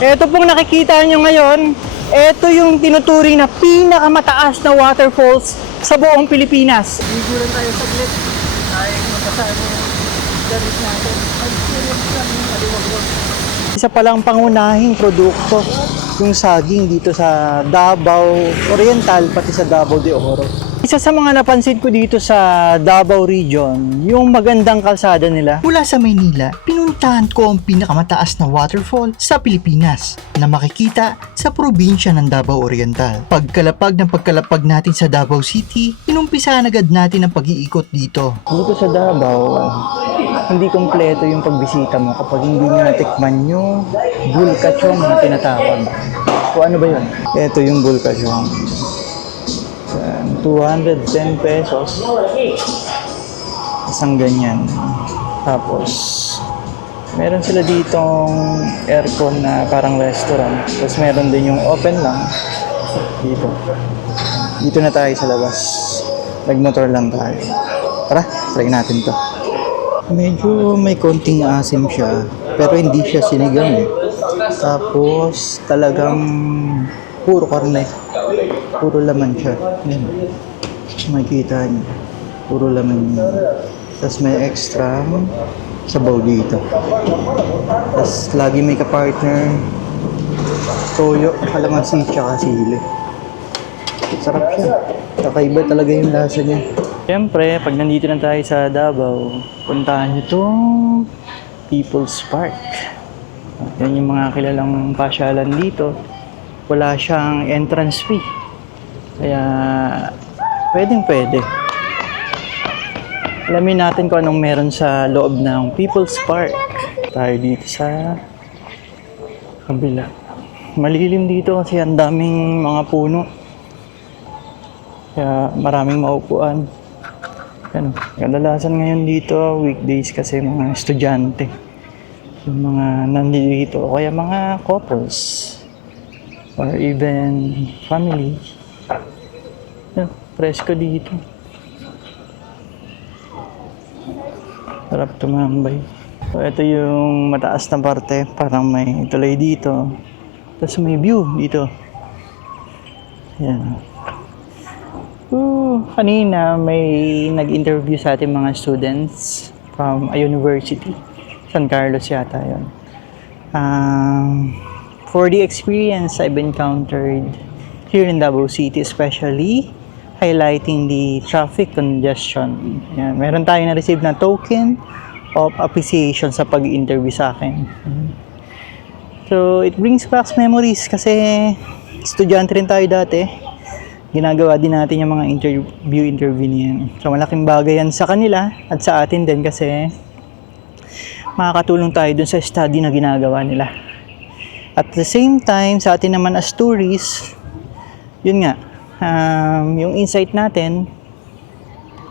Ito pong nakikita nyo ngayon, ito yung tinuturing na pinakamataas na waterfalls sa buong Pilipinas. Ligo lang tayo saglit. Ay, magkasama yung galit natin. Experience lang yung kaliwag-wag. Isa palang pangunahing produkto yung saging dito sa Davao Oriental, pati sa Davao de Oro. Isa sa mga napansin ko dito sa Davao region, yung magandang kalsada nila. Mula sa Maynila, pinuntahan ko ang pinakamataas na waterfall sa Pilipinas na makikita sa probinsya ng Davao Oriental. Pagkalapag natin sa Davao City, inumpisahan agad natin ang pag-iikot dito. Dito sa Davao, hindi kompleto yung pagbisita mo kapag hindi nyo natikman yung bulkachong na tinatawag. O ano ba yun? Ito yung bulkachong. 210 pesos. Isang ganyan. Tapos, meron sila ditong aircon na parang restaurant. Tapos meron din yung open lang. Dito na tayo sa labas. Nagmotor lang tayo. Tara, try natin to. Medyo may konting asim siya, pero hindi siya sinigang eh. Tapos talagang puro karne, puro laman siya. Yan. Makikita niyo, puro laman niya. Tapos may extra sabaw dito. Tapos lagi may kapartner toyo, kalamansi, tsaka sili. Sarap siya. Kakaiba talaga yung lasa niya. Siyempre, pag nandito na tayo sa Davao, puntahan nyo itong People's Park. Yan yung mga kilalang pasyalan dito. Wala siyang entrance fee. Kaya, pwedeng-pwede. Alamin natin kung anong meron sa loob ng People's Park. Tayo dito sa kabila. Malilim dito kasi ang daming mga puno. Kaya maraming maupuan. Ano, kadalasan ngayon dito, weekdays kasi mga estudyante. Yung mga nandito, o kaya mga couples. Or even family. Yan, presko dito. Sarap tumambay. So, ito yung mataas na parte. Parang may tulay dito. Tapos may view dito. Yan. Kanina may nag-interview sa ating mga students from a university. San Carlos yata yun. For the experience I've encountered here in Davao City, especially highlighting the traffic congestion. Yan. Meron tayo na-receive na token of appreciation sa pag-interview sa akin. So, it brings back memories kasi estudyante rin tayo dati. Ginagawa din natin yung mga interview niyan. So, malaking bagay yan sa kanila at sa atin din kasi makakatulong tayo dun sa study na ginagawa nila. At the same time, sa atin naman as tourists, yun nga, yung insight natin,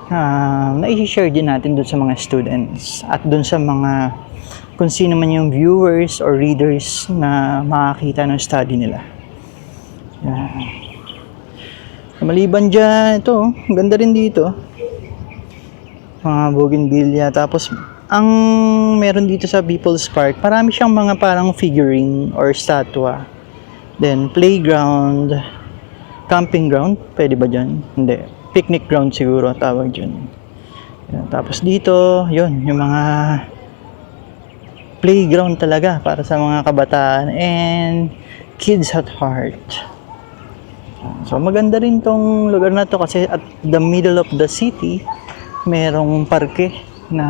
na-share din natin dun sa mga students at dun sa mga kung sino man yung viewers or readers na makakita ng study nila. Yan. Maliban dyan, ito, ganda rin dito. Mga bougainvillea. Tapos, ang meron dito sa People's Park, marami siyang mga parang figurine or statua. Then, playground, camping ground, pwede ba dyan? Hindi. Picnic ground siguro, tawag dyan. Yan. Tapos dito, yun, yung mga playground talaga para sa mga kabataan and kids at heart. So maganda rin tong lugar na to kasi at the middle of the city merong parke na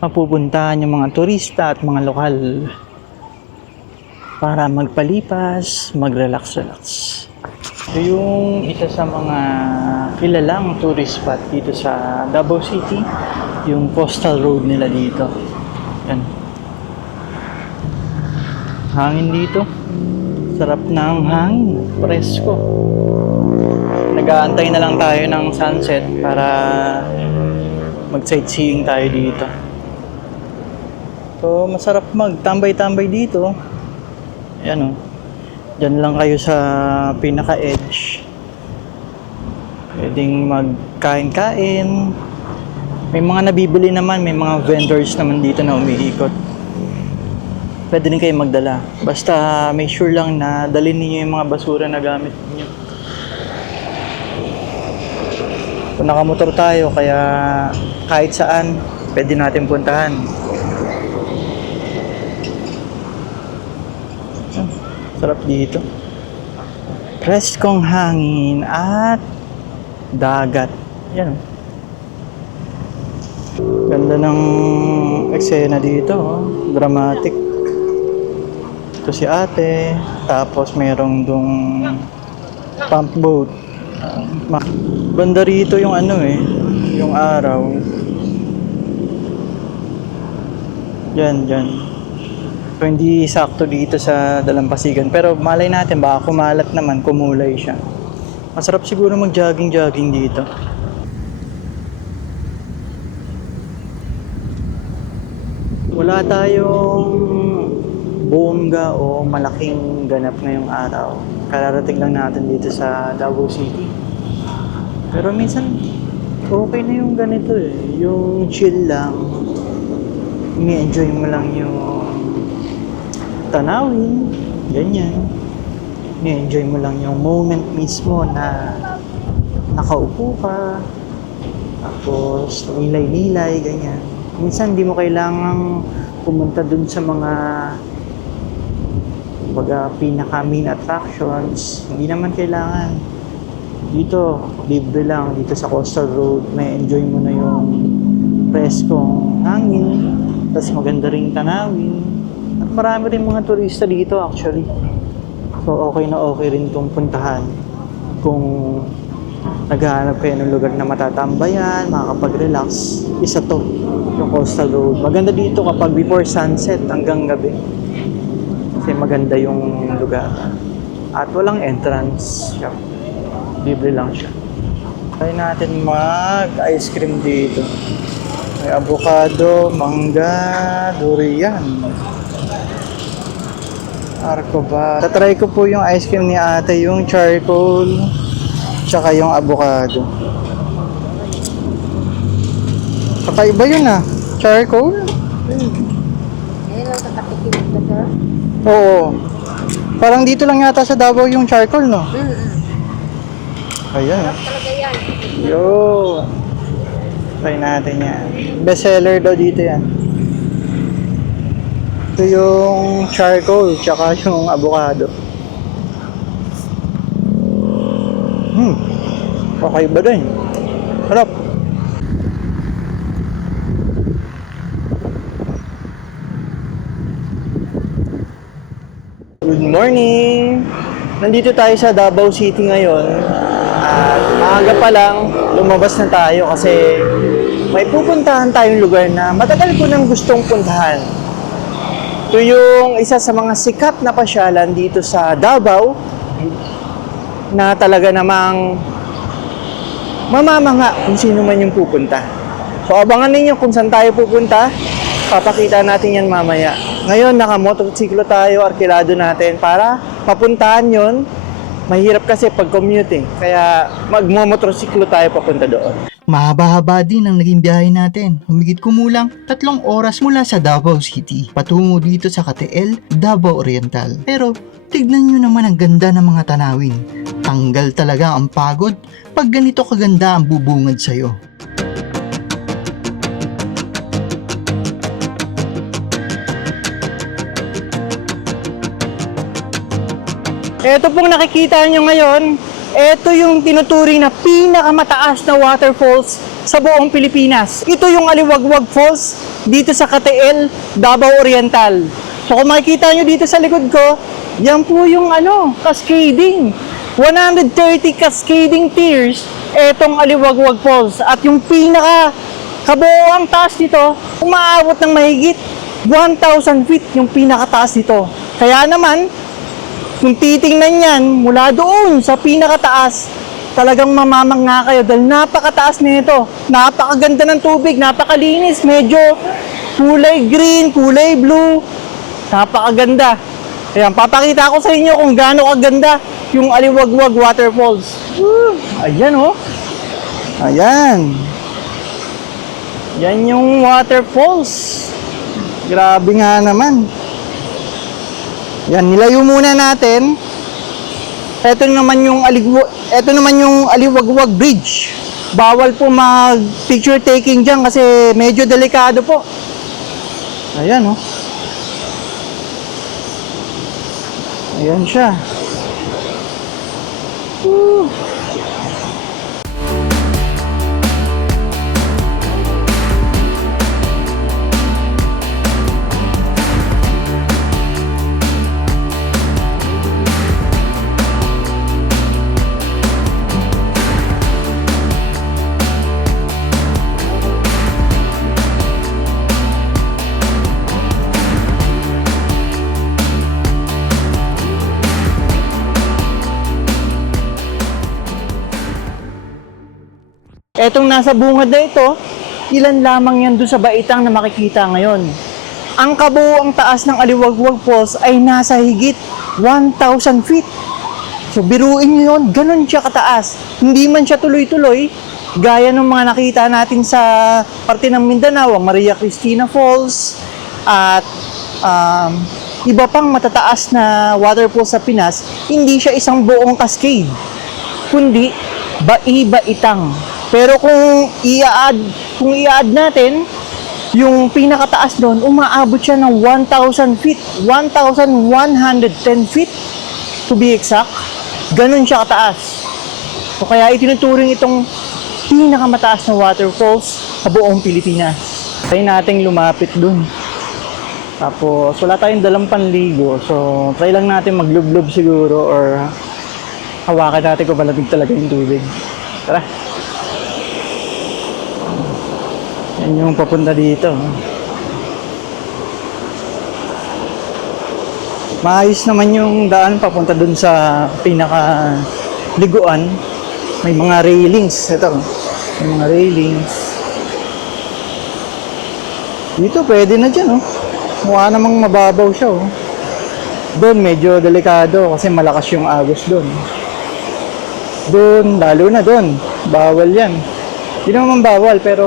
mapupuntahan yung mga turista at mga lokal para magpalipas, mag-relax. So yung isa sa mga kilalang tourist spot dito sa Davao City, yung coastal road nila dito. Yan. Hangin dito. Sarap ng hangin, presko. Nag-aantay na lang tayo ng sunset para mag-sightseeing tayo dito. So, masarap magtambay-tambay dito. Ayan o. Diyan lang kayo sa pinaka-edge. Pwedeng magkain-kain. May mga nabibili naman, may mga vendors naman dito na umiikot. pwede din kayo magdala. Basta make sure lang na dalhin niyo yung mga basura na gamit niyo. Kung nakamotor tayo, kaya kahit saan, pwede natin puntahan. Sarap dito. Preskong hangin at dagat. Yan. Ganda ng eksena dito. Dramatic. Ito si ate. Tapos merong dung pump boat. Banda rito yung yung araw. Yan. So, hindi sakto dito sa Dalampasigan. Pero malay natin, baka kumalat naman, kumulay siya. Masarap siguro mag-jogging dito. Wala tayong bongga o malaking ganap ngayong araw. Kararating lang natin dito sa Davao City. Pero minsan, okay na yung ganito eh. Yung chill lang. Ini-enjoy mo lang yung tanawin, ganyan. Ni-enjoy mo lang yung moment mismo na nakaupo ka, tapos nilay-nilay, ganyan. Minsan hindi mo kailangang pumunta dun sa mga pinaka main attractions. Hindi naman kailangan. Dito, libre lang. Dito sa Coastal Road, may enjoy mo na yung preskong hangin, tapos maganda ring tanawin. Marami rin mga turista dito actually. So okay rin itong puntahan. Kung naghahanap kayo ng lugar na matatambayan, makakapag-relax, isa to, yung Coastal Road. Maganda dito kapag before sunset hanggang gabi. Kasi maganda yung lugar. At walang entrance. Libre lang siya. Try natin mag-ice cream dito. May avocado, mangga, durian. Arko ba? Tatry ko po yung ice cream ni ate, yung charcoal, tsaka yung avocado. Kakaiba yun ah. Charcoal? Ngayon lang nakatikim ka, sir? Oo. Parang dito lang yata sa Davao yung charcoal, no? Ayan. Talaga yan. Yo. Try natin yan. Best seller daw dito yan. Ito yung charcoal, tsaka yung avocado. Okay ba din? Sarap. Good morning! Nandito tayo sa Davao City ngayon. At maaga pa lang, lumabas na tayo kasi may pupuntahan tayong lugar na matagal ko nang gustong puntahan. Ito yung isa sa mga sikat na pasyalan dito sa Davao na talaga namang mamamanga kung sino man yung pupunta. So abangan ninyo kung saan tayo pupunta. Papakita natin yan mamaya. Ngayon naka-motorsiklo tayo, arkilado natin para papuntahan yon. Mahirap kasi pag commuting, kaya magmo-motorsiklo tayo papunta doon. Mahaba-haba din ang naging biyahe natin. Humigit kumulang 3 oras mula sa Davao City patungo dito sa KTL, Davao Oriental. Pero tignan nyo naman ang ganda ng mga tanawin. Tanggal talaga ang pagod pag ganito kaganda ang bubungad sa'yo. Ito pong nakikita nyo ngayon, ito yung tinuturing na pinakamataas na waterfalls sa buong Pilipinas. Ito yung Aliwagwag Falls dito sa KTL, Davao Oriental. So kung makikita nyo dito sa likod ko, yan po yung cascading. 130 cascading tiers, etong Aliwagwag Falls. At yung kabuoang taas nito, umaabot ng mahigit 1,000 feet yung pinakataas nito. Kaya naman, kung titingnan yan, mula doon sa pinakataas, talagang mamamangha kayo dahil napakataas nito. Napakaganda ng tubig, napakalinis, medyo kulay green, kulay blue. Napakaganda. Ayan, papakita ko sa inyo kung gaano kaganda yung Aliwagwag Waterfalls. Ayan oh. Ayan. Yan yung waterfalls. Grabe nga naman. Yan, nilayo muna natin. Ito naman yung Aliwagwag Bridge. Bawal po mag picture taking dyan kasi medyo delikado po. Ayan, oh. Ayan siya. Woo. Etong nasa bungad na ito, ilan lamang yan doon sa baitang na makikita ngayon. Ang kabuuang taas ng Aliwagwag Falls ay nasa higit 1,000 feet. So biruin nyo yun, ganun siya kataas. Hindi man siya tuloy-tuloy, gaya ng mga nakita natin sa parte ng Mindanao, ang Maria Cristina Falls, at iba pang matataas na waterfall sa Pinas. Hindi siya isang buong cascade, kundi bai-baitang. Pero kung i-add natin, yung pinakataas doon, umaabot siya ng 1,000 feet, 1,110 feet to be exact. Ganun siya kataas. So kaya itinuturing itong pinakamataas na waterfalls sa buong Pilipinas. Try nating lumapit doon. Tapos wala tayong dalang panligo, so try lang natin maglublob siguro or hawakan natin kung malamig talaga yung tubig. Tara! Yan yung papunta dito. Maayos naman yung daan papunta dun sa pinaka liguan. May mga railings. Ito. May mga railings. Dito pwede na dyan, oh. Mukha namang mababaw siya, oh. Doon medyo delikado kasi malakas yung agos doon. Doon, lalo na doon. Bawal yan. Hindi naman bawal, pero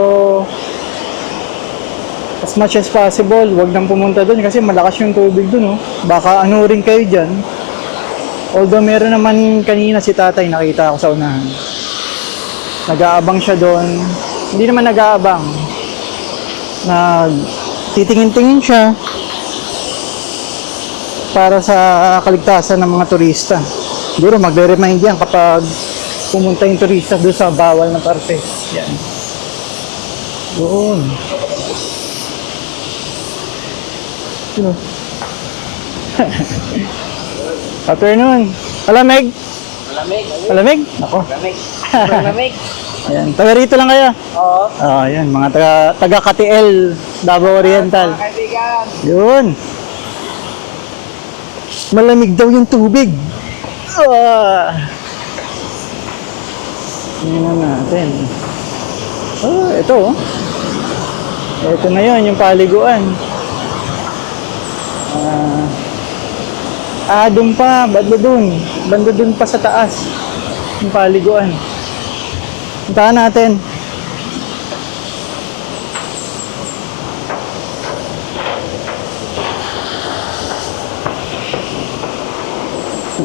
as much as possible, wag nang pumunta doon kasi malakas yung tubig doon, oh. Baka ano rin kayo dyan. Although meron naman kanina si tatay, nakita ako sa unahan. Nag-aabang siya doon. Hindi naman nag-aabang. Titingin-tingin siya para sa kaligtasan ng mga turista. Siguro magre-remind yan kapag pumunta yung turista doon sa bawal na parte. Yan. Doon. Sino? Afternoon. Malamig? Malamig. Malamig? Ako. Malamig. Malamig. Ayan. Taga rito lang kayo? Oo. Ayan. Mga taga Katiel, Davao Oriental. Kaibigan. Yun. Malamig daw yung tubig. Tingnan natin. Ito, oh. Ito na yun, yung paliguan. Doon pa, banda dun pa sa taas. Yung paliguan. Puntahan natin.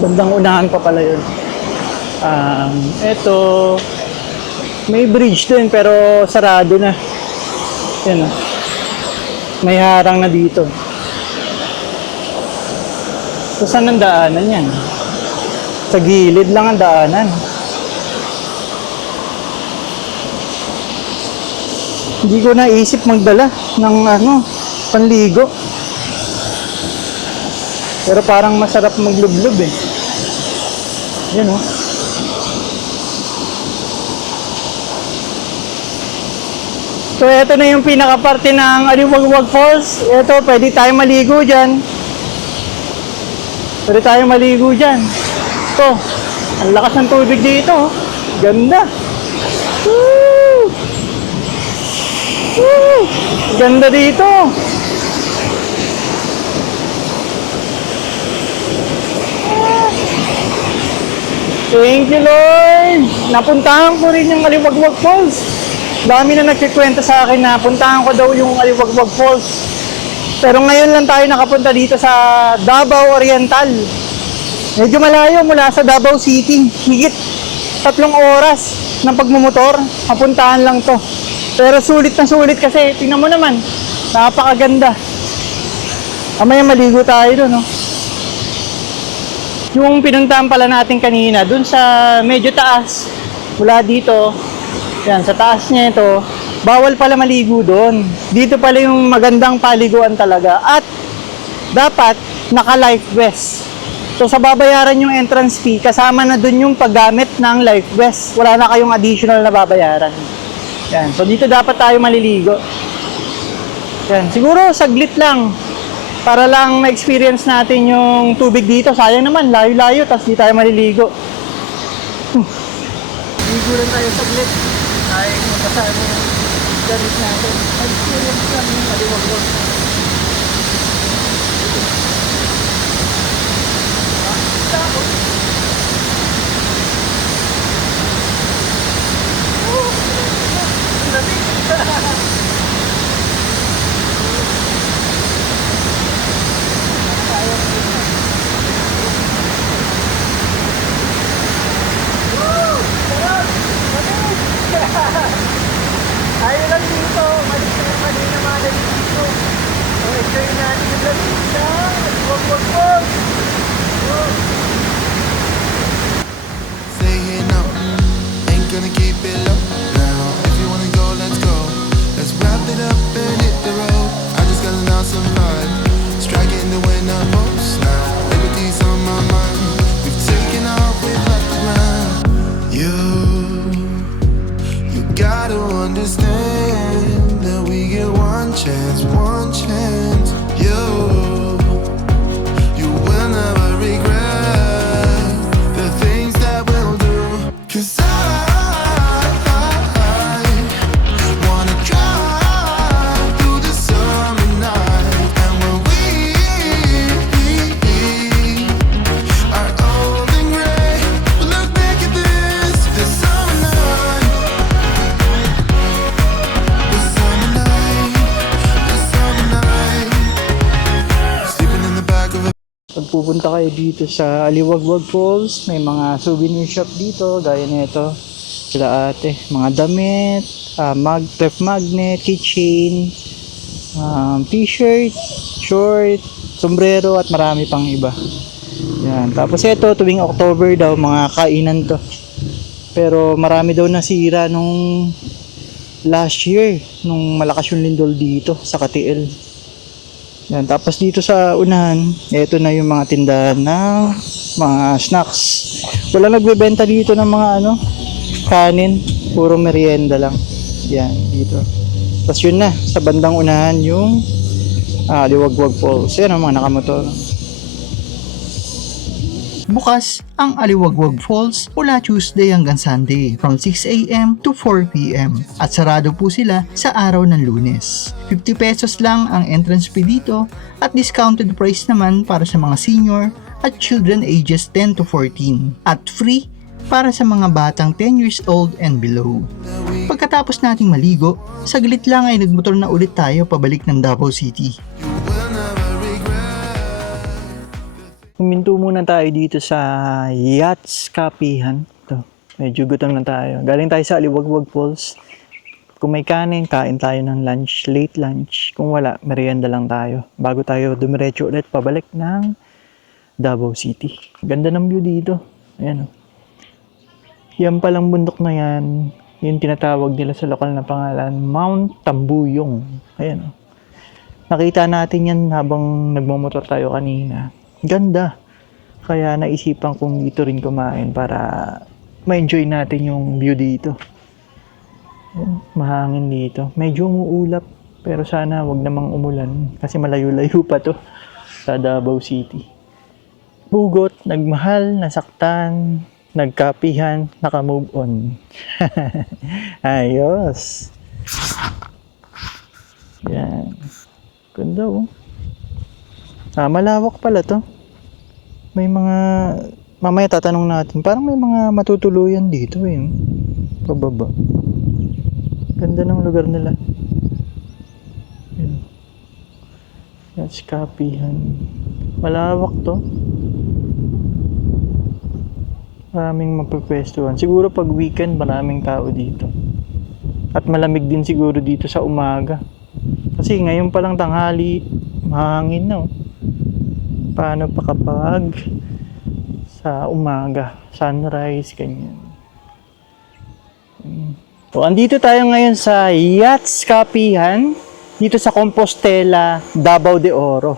Bandang unahan pa pala yun. Ito, may bridge din pero sarado na. Yan, oh. May harang na dito. So, saan ang daanan yan? Sa gilid lang ang daanan. Hindi ko naisip magdala ng panligo. Pero parang masarap maglublob eh. Yan, oh. So, ito na yung pinakaparte ng Aliwagwag Falls. Ito, pwede tayo maligo dyan. Pwede tayo maligo dyan. Ito, ang lakas ng tubig dito, oh. Ganda. Woo! Woo! Ganda dito. Thank you, Lord. Napuntahan ko rin yung Aliwagwag Falls. Dami na nagkikwento sa akin na puntahan ko daw yung Aliwagwag Falls. Pero ngayon lang tayo nakapunta dito sa Davao Oriental. Medyo malayo mula sa Davao City. Higit 3 oras ng pagmumotor. Mapuntahan lang to. Pero sulit na sulit kasi tingnan mo naman. Napakaganda. Mamaya maligo tayo doon, no? Yung pinuntahan pala natin kanina, dun sa medyo taas, mula dito, yan, sa taas niya ito, bawal pala maligo doon. Dito pala yung magandang paliguan talaga. At dapat naka-life vest. So sa babayaran yung entrance fee, kasama na dun yung paggamit ng life vest. Wala na kayong additional na babayaran. Yan, so dito dapat tayo maliligo. Yan, siguro saglit lang. Para lang ma-experience natin yung tubig dito. Sayang naman, layo-layo, tapos di tayo maliligo. Ligo lang tayo saglit. Ay, magkasama yung gamit natin. Ma-experience lang yung maliwag-wag. Tayo lang dito, malis na yung kanina mga dito. So, enjoy natin yung lamig na. Wag. Stay here now, ain't gonna keep it low. Now, if you wanna go, let's go. Let's wrap it up and hit the road. I just got an awesome vibe, striking the winner post now. Liberty's on my mind, we've taken off, we've left the ground. You gotta understand that we get one chance, one chance. You will never regret the things that we'll do. 'Cause I wanna drive through the summer night. And when we are old and gray, we'll look back at this summer night. The summer night, the summer night. Sleeping in the back of a Pag pupunta kayo dito sa Aliwagwag Falls, may mga souvenir shop dito, gaya nito. Sila ate, mga damit, ref magnet, keychain, t-shirt, short, sombrero at marami pang iba. Yan. Tapos ito, tuwing October daw, mga kainan to. Pero marami daw nasira nung last year, nung malakas yung lindol dito sa Katiil. Yan. Tapos dito sa unahan, ito na yung mga tindahan ng mga snacks. Wala nagbebenta dito ng mga kanin, puro merienda lang. Yan, dito. Tapos yun na, sa bandang unahan yung Aliwagwag Falls. Yan ang mga nakamotor. Bukas ang Aliwagwag Falls mula Tuesday hanggang Sunday from 6 a.m. to 4 p.m. at sarado po sila sa araw ng Lunes. 50 pesos lang ang entrance fee dito at discounted price naman para sa mga senior at children ages 10 to 14 at free para sa mga batang 10 years old and below. Pagkatapos nating maligo, saglit lang ay nagmotor na ulit tayo pabalik ng Davao City. Huminto muna tayo dito sa Yachts Kapihan. Ito, medyo gutom na tayo. Galing tayo sa Aliwagwag Falls. Kung may kanin, kain tayo ng lunch, late lunch. Kung wala, merienda lang tayo. Bago tayo dumiretso ulit pabalik ng Davao City. Ganda ng view dito. Ayan o. Yan palang bundok na yan, yung tinatawag nila sa lokal na pangalan, Mount Tambuyong. Ayan o. Nakita natin yan habang nagmamotor tayo kanina. Ganda. Kaya naisipan kong dito rin kumain para ma-enjoy natin yung view dito. Mahangin dito. Medyo umuulap pero sana wag namang umulan kasi malayo-layo pa to sa Davao City. Bugot, nagmahal, nasaktan, nagkapihan, naka-move on. Ayos. Yan. Ganda oh. Malawak pala to. May mga, mamaya tatanong natin, parang may mga matutuluyan dito eh. Pababa. Ganda ng lugar nila. Yan. Yachts Kapihan. Malawak to. Maraming mapapwestuhan. Siguro pag weekend, maraming tao dito. At malamig din siguro dito sa umaga. Kasi ngayon palang tanghali, mahangin na. Oh. Paano pa kapag sa umaga, sunrise, ganyan. So, andito tayo ngayon sa Yachts Kapihan, dito sa Compostela, Davao de Oro.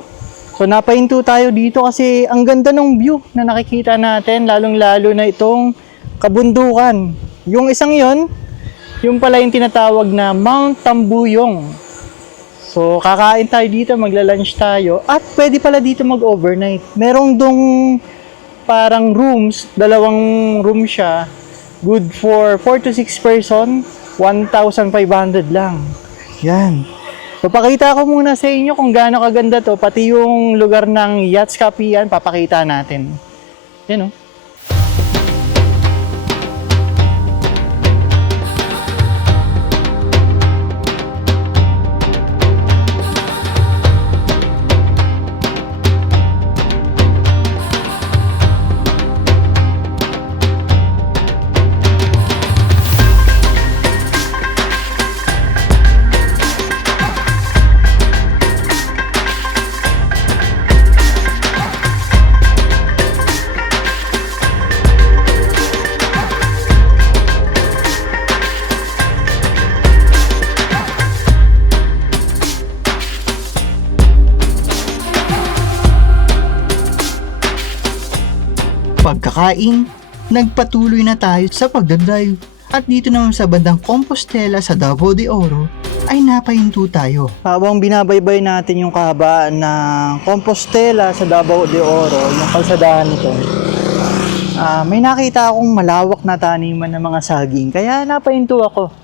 So, napahinto tayo dito kasi ang ganda ng view na nakikita natin, lalong-lalo na itong kabundukan. Yung isang yon, yung pala yung tinatawag na Mount Tambuyong. So, kakain tayo dito, magla-lunch tayo, at pwede pala dito mag-overnight. Merong dong parang rooms, 2 room siya, good for 4 to 6 person, 1,500 lang. Yan. So, pakita ko muna sa inyo kung gaano kaganda to, pati yung lugar ng Yachts Kapihan, papakita natin. Yan o. Pagkakain, nagpatuloy na tayo sa pagdadrive at dito naman sa bandang Compostela sa Davao de Oro ay napahinto tayo. Habang binabaybay natin yung kahabaan ng Compostela sa Davao de Oro, yung kalsadahan nito, may nakita akong malawak na taniman ng mga saging. Kaya napahinto ako.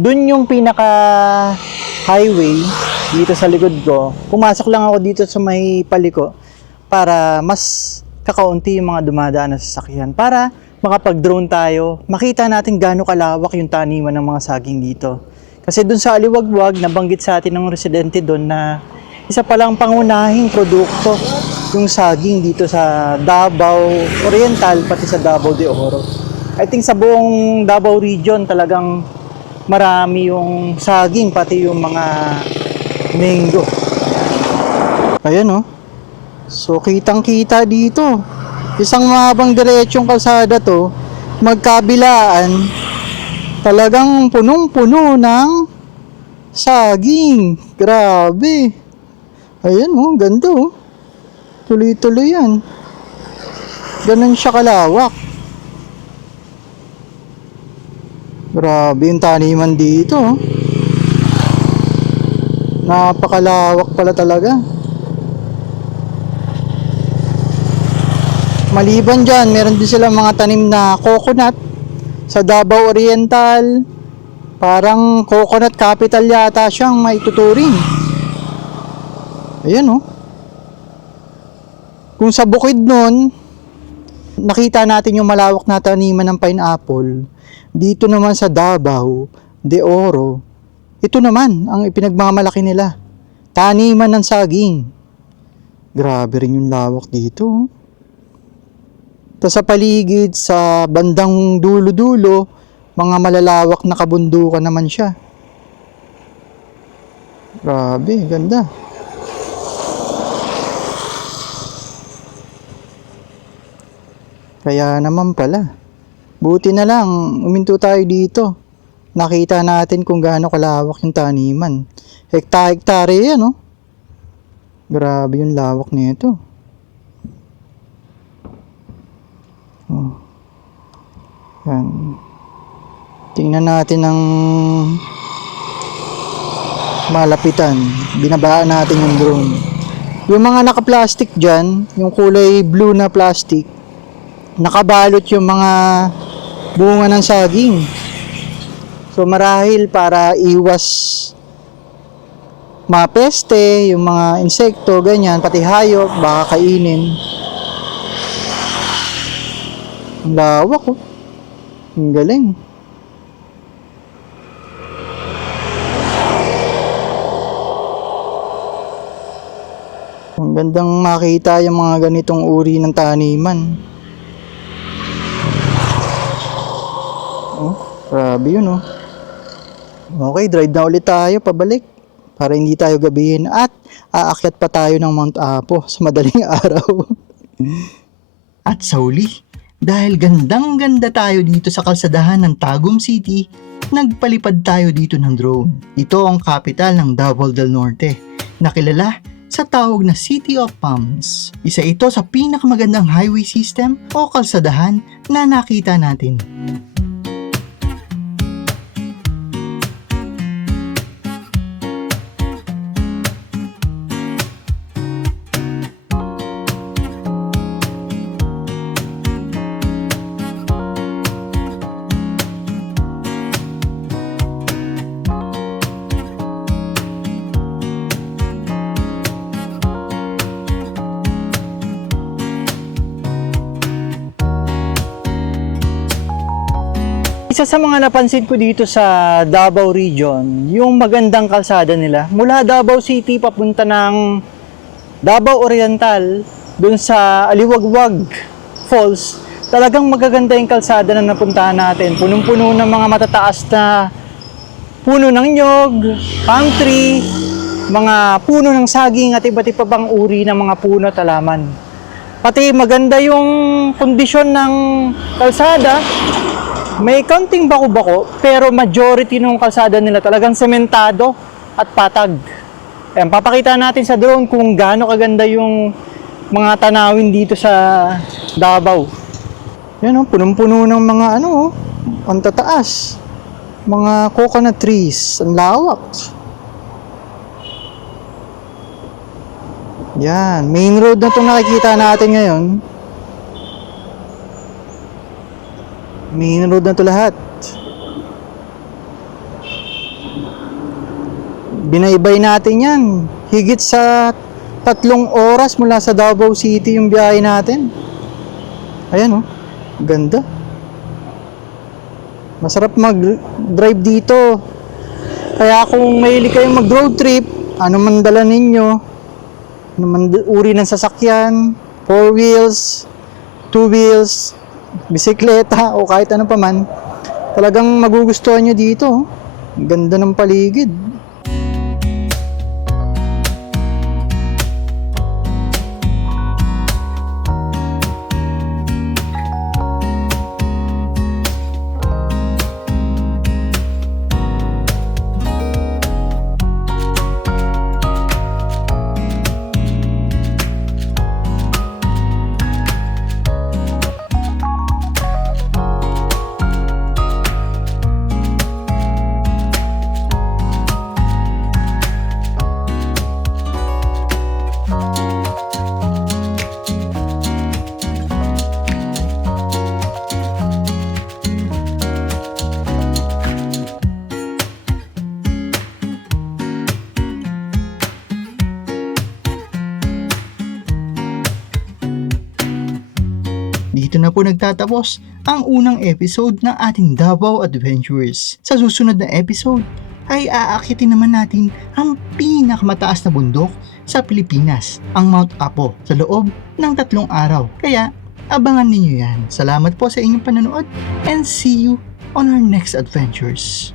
Doon yung pinaka highway dito sa likod ko. Pumasok lang ako dito sa may paliko para mas kakaunti yung mga dumadaan na sasakyan. Para makapag-drone tayo, makita natin gaano kalawak yung taniman ng mga saging dito. Kasi doon sa Aliwagwag, nabanggit sa atin ng residente doon na isa palang pangunahing produkto yung saging dito sa Davao Oriental, pati sa Davao de Oro. I think sa buong Davao region talagang marami yung saging, pati yung mga mango. Ayan oh. So kitang-kita dito. Isang mahabang diretsong kalsada to, magkabilaan, talagang punong-puno ng saging. Grabe. Ayan oh, ganda oh. Tuloy-tuloy yan. Ganun siya kalawak. Grabe yung taniman dito oh. Napakalawak pala talaga. Maliban dyan, meron din silang mga tanim na coconut sa Davao Oriental. Parang coconut capital yata siyang maituturing. Ayan oh. Kung sa bukid nun, nakita natin yung malawak na taniman ng pineapple. Dito naman sa Davao de Oro, ito naman ang ipinagmamalaki nila. Taniman ng saging. Grabe rin yung lawak dito oh. Sa paligid, sa bandang dulo-dulo, mga malalawak na kabundukan naman siya. Grabe, ganda. Kaya naman pala. Buti na lang, uminto tayo dito. Nakita natin kung gaano kalawak yung taniman. Hekta-hektare yan, oh. Grabe yung lawak nito. Oh. Yan. Tingnan natin ang malapitan. Binabaan natin yung drone. Yung mga naka-plastic dyan, yung kulay blue na plastic, nakabalot yung mga bunga ng saging. So marahil para iwas mapeste, yung mga insekto, ganyan, pati hayop, baka kainin. Ang lawak oh. Ang galing. Ang gandang makita yung mga ganitong uri ng taniman. Oh, grabe yun oh. Okay, drive na ulit tayo pabalik para hindi tayo gabihin at aakyat pa tayo ng Mount Apo sa madaling araw. At sa uli, dahil gandang-ganda tayo dito sa kalsadahan ng Tagum City, nagpalipad tayo dito ng drone. Ito ang kapital ng Davao del Norte, na kilala sa tawag na City of Palms. Isa ito sa pinakamagandang highway system o kalsadahan na nakita natin. Isa sa mga napansin ko dito sa Davao Region, yung magandang kalsada nila. Mula Davao City papunta ng Davao Oriental, dun sa Aliwagwag Falls, talagang magaganda yung kalsada na napuntahan natin. Punong-puno ng mga matataas na puno ng nyog, palm tree, mga puno ng saging at iba't iba pang uri ng mga puno at halaman. Pati maganda yung kondisyon ng kalsada. May kaunting bako-bako, pero majority ng kalsada nila talagang sementado at patag. Ayan, papakita natin sa drone kung gaano kaganda yung mga tanawin dito sa Davao. Yan oh, punong-puno ng mga ang tataas. Mga coconut trees, ang lawak. Yan, main road na itong nakikita natin ngayon. Main road na to lahat. Binaybay natin yan. Higit sa 3 oras mula sa Davao City yung biyahe natin. Ayan oh, ganda. Masarap mag-drive dito. Kaya kung mahilig kayong mag-road trip, ano man dala ninyo, ano man uri ng sasakyan, 4 wheels, 2 wheels, bisikleta o kahit ano pa man, talagang magugustuhan nyo dito. Ang ganda ng paligid. Dito na po nagtatapos ang unang episode ng ating Davao Adventures. Sa susunod na episode ay aakyatin naman natin ang pinakamataas na bundok sa Pilipinas, ang Mount Apo, sa loob ng 3 araw. Kaya abangan ninyo yan. Salamat po sa inyong panonood and see you on our next adventures.